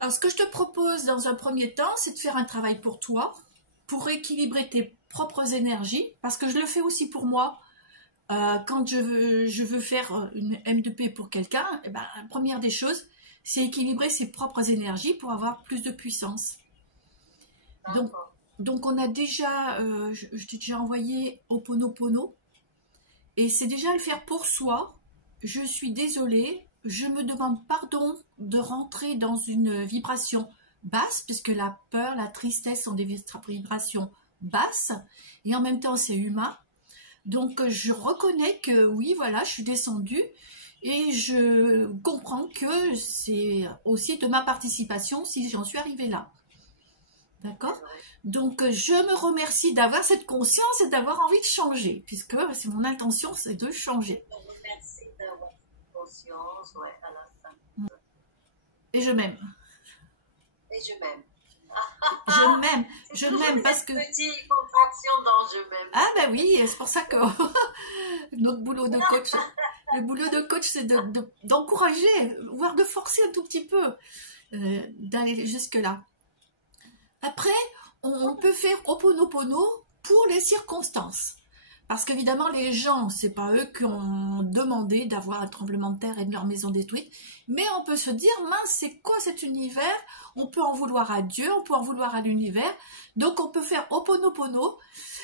Alors, ce que je te propose dans un premier temps, c'est de faire un travail pour toi, pour équilibrer tes propres énergies, parce que je le fais aussi pour moi. Quand je veux faire une M2P pour quelqu'un, eh ben, la première des choses, c'est équilibrer ses propres énergies pour avoir plus de puissance. Donc, donc on a déjà, je t'ai déjà envoyé Ho'oponopono, et c'est déjà le faire pour soi. Je suis désolée, je me demande pardon de rentrer dans une vibration basse, puisque la peur, la tristesse sont des vibrations basses, et en même temps c'est humain. Donc je reconnais que oui, voilà, je suis descendue, et je comprends que c'est aussi de ma participation si j'en suis arrivée là. D'accord? Donc je me remercie d'avoir cette conscience et d'avoir envie de changer, puisque c'est mon intention, c'est de changer. Merci d'avoir conscience, ouais, à la fin. Et je m'aime. Et je m'aime. Je m'aime parce que... Petite contraction dans je m'aime. Ah ben oui, c'est pour ça que notre boulot de coach, le boulot de coach, c'est d'encourager, voire de forcer un tout petit peu d'aller jusque-là. Après, on peut faire Ho'oponopono pour les circonstances. Parce qu'évidemment, les gens, c'est pas eux qui ont demandé d'avoir un tremblement de terre et de leur maison détruite. Mais on peut se dire, mince, c'est quoi cet univers? On peut en vouloir à Dieu, on peut en vouloir à l'univers. Donc on peut faire Ho'oponopono.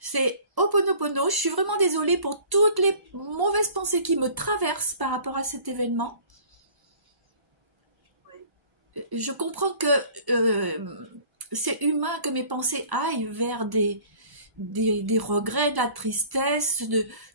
C'est Ho'oponopono. Je suis vraiment désolée pour toutes les mauvaises pensées qui me traversent par rapport à cet événement. Je comprends que c'est humain que mes pensées aillent vers des regrets, de la tristesse,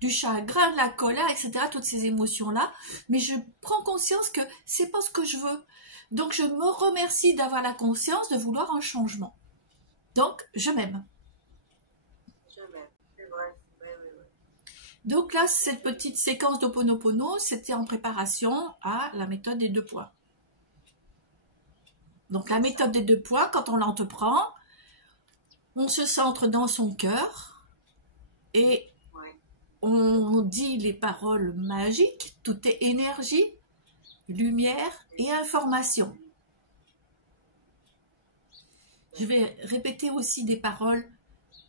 du chagrin, de la colère, etc., toutes ces émotions-là, mais je prends conscience que c'est pas ce que je veux. Donc je me remercie d'avoir la conscience de vouloir un changement. Donc je m'aime. Je m'aime, c'est vrai. Oui. Donc là, cette petite séquence d'Ho'oponopono, c'était en préparation à la méthode des 2 points. Donc la méthode des 2 points, quand on l'entreprend, on se centre dans son cœur et on dit les paroles magiques, tout est énergie, lumière et information. Je vais répéter aussi des paroles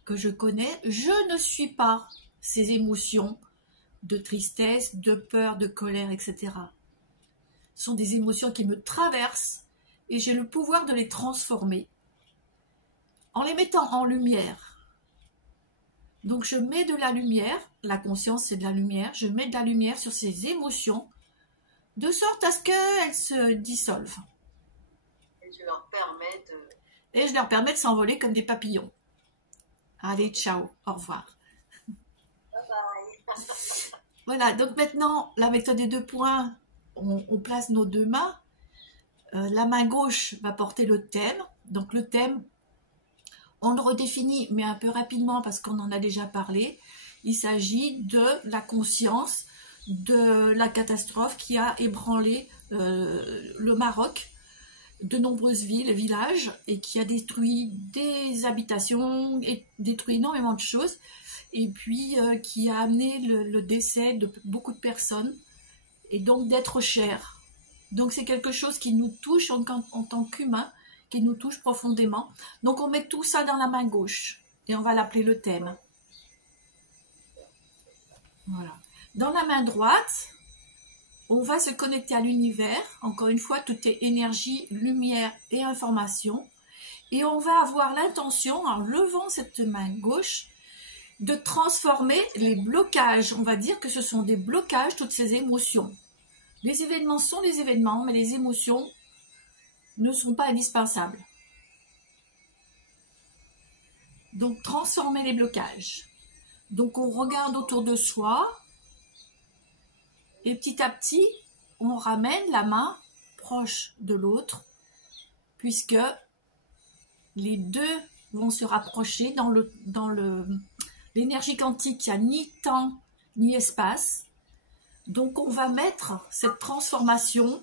que je connais. Je ne suis pas ces émotions de tristesse, de peur, de colère, etc. Ce sont des émotions qui me traversent et j'ai le pouvoir de les transformer en les mettant en lumière. Donc je mets de la lumière, la conscience c'est de la lumière, je mets de la lumière sur ces émotions de sorte à ce qu'elles se dissolvent. Et je leur permets de s'envoler comme des papillons. Allez, ciao, au revoir. Bye bye. Voilà, donc maintenant, la méthode des 2 points, on place nos 2 mains. La main gauche va porter le thème. Donc le thème, on le redéfinit, mais un peu rapidement parce qu'on en a déjà parlé. Il s'agit de la conscience de la catastrophe qui a ébranlé le Maroc, de nombreuses villes, villages, et qui a détruit des habitations, et détruit énormément de choses, et puis qui a amené le décès de beaucoup de personnes, et donc d'êtres chers. Donc c'est quelque chose qui nous touche en tant qu'humains, qui nous touche profondément. Donc on met tout ça dans la main gauche, et on va l'appeler le thème. Voilà. Dans la main droite, on va se connecter à l'univers. Encore une fois, tout est énergie, lumière et information. Et on va avoir l'intention, en levant cette main gauche, de transformer les blocages. On va dire que ce sont des blocages, toutes ces émotions. Les événements sont des événements, mais les émotions ne sont pas indispensables. Donc, transformer les blocages. Donc, on regarde autour de soi. Et petit à petit, on ramène la main proche de l'autre, puisque les deux vont se rapprocher dans l'énergie quantique. Il n'y a ni temps ni espace. Donc on va mettre cette transformation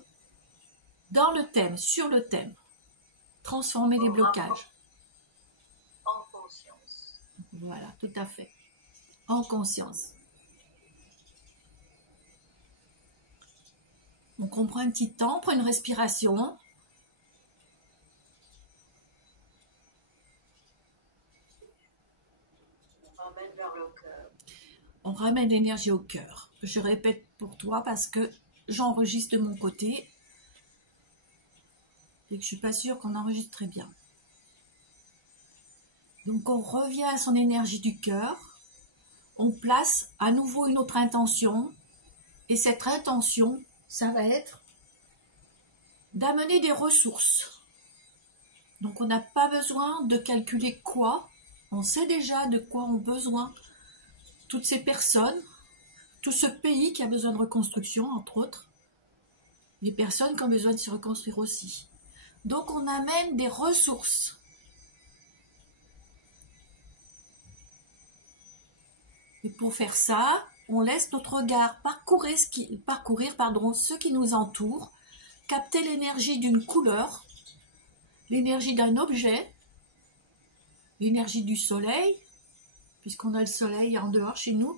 dans le thème, sur le thème. Transformer les blocages. En conscience. Voilà, tout à fait. En conscience. On prend un petit temps, on prend une respiration. ramène vers le cœur. On ramène l'énergie au cœur. Je répète pour toi parce que j'enregistre de mon côté et que je suis pas sûre qu'on enregistre très bien. Donc on revient à son énergie du cœur, on place à nouveau une autre intention et cette intention, ça va être d'amener des ressources. Donc on n'a pas besoin de calculer quoi, on sait déjà de quoi ont besoin toutes ces personnes, tout ce pays qui a besoin de reconstruction, entre autres, les personnes qui ont besoin de se reconstruire aussi. Donc on amène des ressources. Et pour faire ça, on laisse notre regard parcourir ce qui nous entoure, capter l'énergie d'une couleur, l'énergie d'un objet, l'énergie du soleil, puisqu'on a le soleil en dehors chez nous,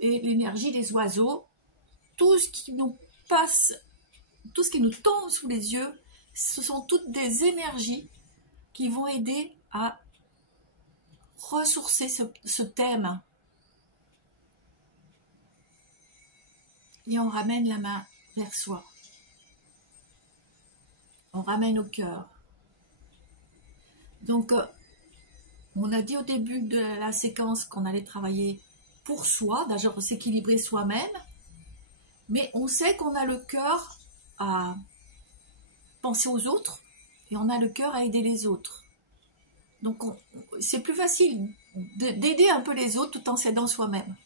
et l'énergie des oiseaux, tout ce qui nous passe, tout ce qui nous tombe sous les yeux, ce sont toutes des énergies qui vont aider à ressourcer ce thème. Et on ramène la main vers soi. On ramène au cœur. Donc, on a dit au début de la séquence qu'on allait travailler pour soi, d'ailleurs s'équilibrer soi-même, mais on sait qu'on a le cœur à penser aux autres et on a le cœur à aider les autres. Donc, c'est plus facile d'aider un peu les autres tout en s'aidant soi-même.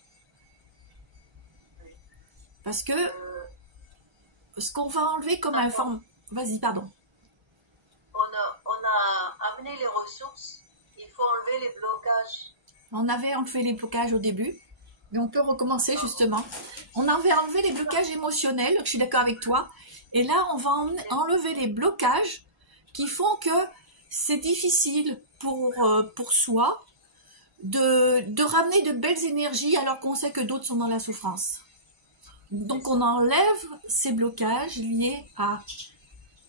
Parce que ce qu'on va enlever comme information... Vas-y, pardon. On a amené les ressources, il faut enlever les blocages. On avait enlevé les blocages au début, mais on peut recommencer justement. On avait enlevé les blocages émotionnels, je suis d'accord avec toi, et là on va enlever les blocages qui font que c'est difficile pour soi de ramener de belles énergies alors qu'on sait que d'autres sont dans la souffrance. Donc on enlève ces blocages liés à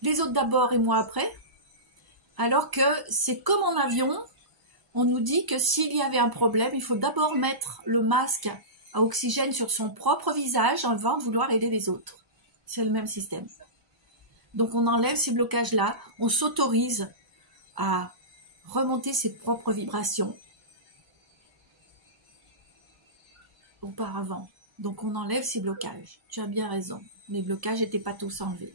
les autres d'abord et moi après, alors que c'est comme en avion, on nous dit que s'il y avait un problème, il faut d'abord mettre le masque à oxygène sur son propre visage avant de vouloir aider les autres. C'est le même système. Donc on enlève ces blocages-là, on s'autorise à remonter ses propres vibrations auparavant. Donc on enlève ces blocages. Tu as bien raison. Les blocages n'étaient pas tous enlevés.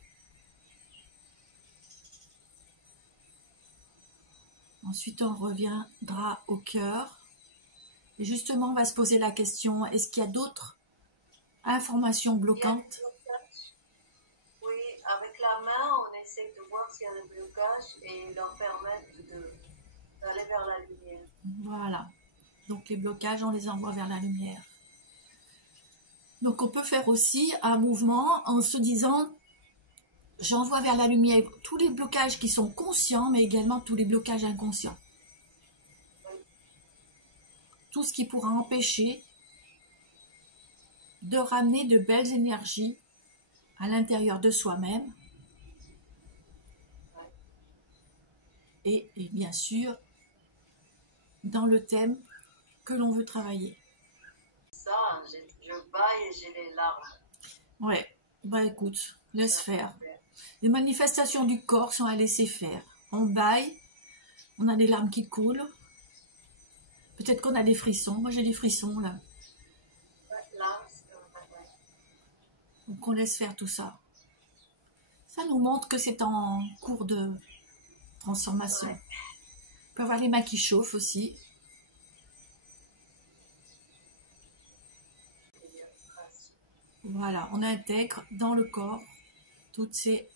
Ensuite, on reviendra au cœur. Et justement, on va se poser la question, est-ce qu'il y a d'autres informations bloquantes? Oui, avec la main, on essaie de voir s'il y a des blocages et leur permettre d'aller vers la lumière. Voilà. Donc les blocages, on les envoie vers la lumière. Donc on peut faire aussi un mouvement en se disant, j'envoie vers la lumière tous les blocages qui sont conscients, mais également tous les blocages inconscients. Tout ce qui pourra empêcher de ramener de belles énergies à l'intérieur de soi-même. Et bien sûr, dans le thème que l'on veut travailler. Ça, je baille et j'ai les larmes. Ouais, bah écoute, laisse faire. Les manifestations du corps sont à laisser faire. On baille, on a des larmes qui coulent. Peut-être qu'on a des frissons. Moi, j'ai des frissons, là. Donc, on laisse faire tout ça. Ça nous montre que c'est en cours de transformation. On peut avoir les mains qui chauffent aussi. Voilà, on intègre dans le corps toutes ces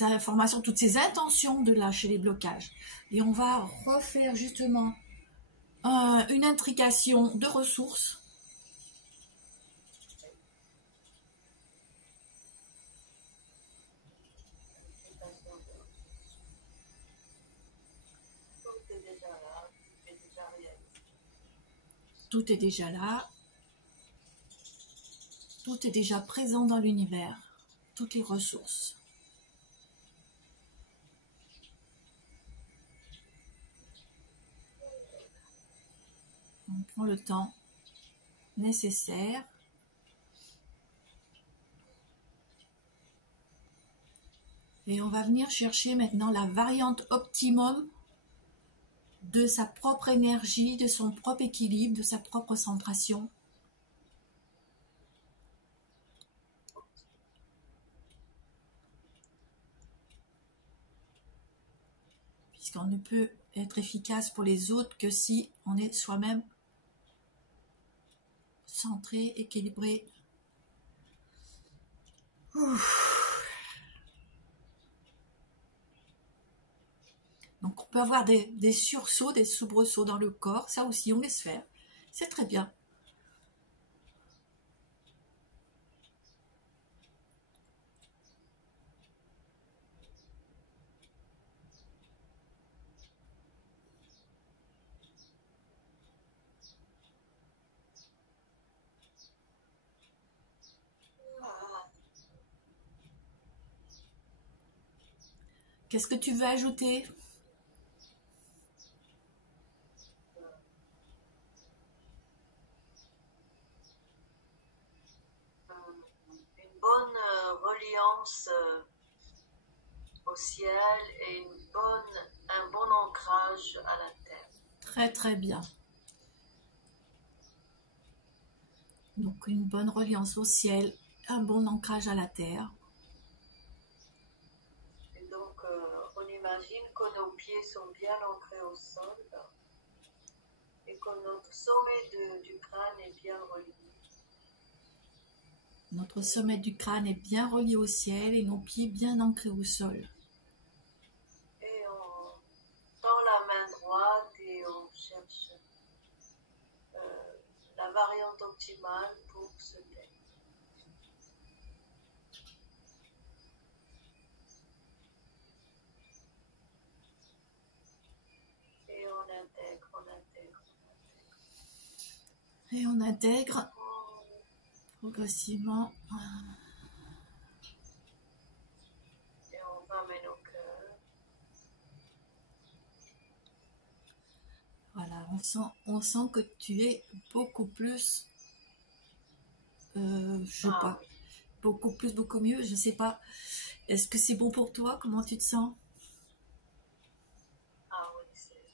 informations, toutes ces intentions de lâcher les blocages. Et on va refaire justement une intrication de ressources. Tout est déjà là. Tout est déjà présent dans l'univers. Toutes les ressources. le temps nécessaire. Et on va venir chercher maintenant la variante optimum de sa propre énergie, de son propre équilibre, de sa propre centration. Puisqu'on ne peut être efficace pour les autres que si on est soi-même centré, équilibré. Ouf. Donc on peut avoir des sursauts, des soubresauts dans le corps, ça aussi on laisse faire, c'est très bien. Qu'est-ce que tu veux ajouter? Une bonne reliance au ciel et un bon ancrage à la terre. Très très bien. Donc une bonne reliance au ciel, un bon ancrage à la terre. Et donc on imagine que nos pieds sont bien ancrés au sol et que notre sommet du crâne est bien relié. Notre sommet du crâne est bien relié au ciel et nos pieds bien ancrés au sol. Et on tend la main droite et on cherche la variante optimale pour ce thème. Et on intègre. Et on intègre progressivement. Et on ramène au cœur. Voilà, on sent que tu es beaucoup plus, je sais pas, beaucoup mieux, je sais pas. Est-ce que c'est bon pour toi? Comment tu te sens? Ah oui, c'est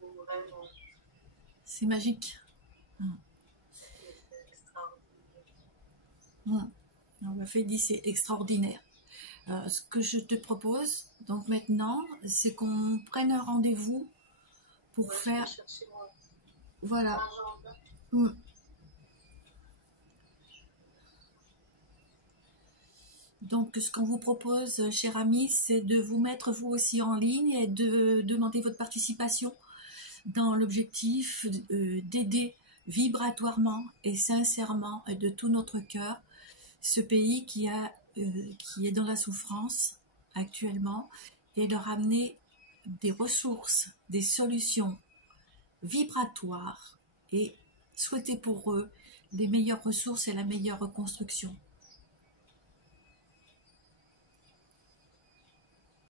vraiment C'est magique. c'est extraordinaire. On fait dit c'est extraordinaire. Ce que je te propose, donc maintenant, c'est qu'on prenne un rendez-vous pour faire. Voilà. Donc, ce qu'on vous propose, cher ami, c'est de vous mettre vous aussi en ligne et de demander votre participation dans l'objectif d'aider vibratoirement et sincèrement et de tout notre cœur ce pays qui est dans la souffrance actuellement et leur amener des ressources, des solutions vibratoires et souhaiter pour eux les meilleures ressources et la meilleure reconstruction.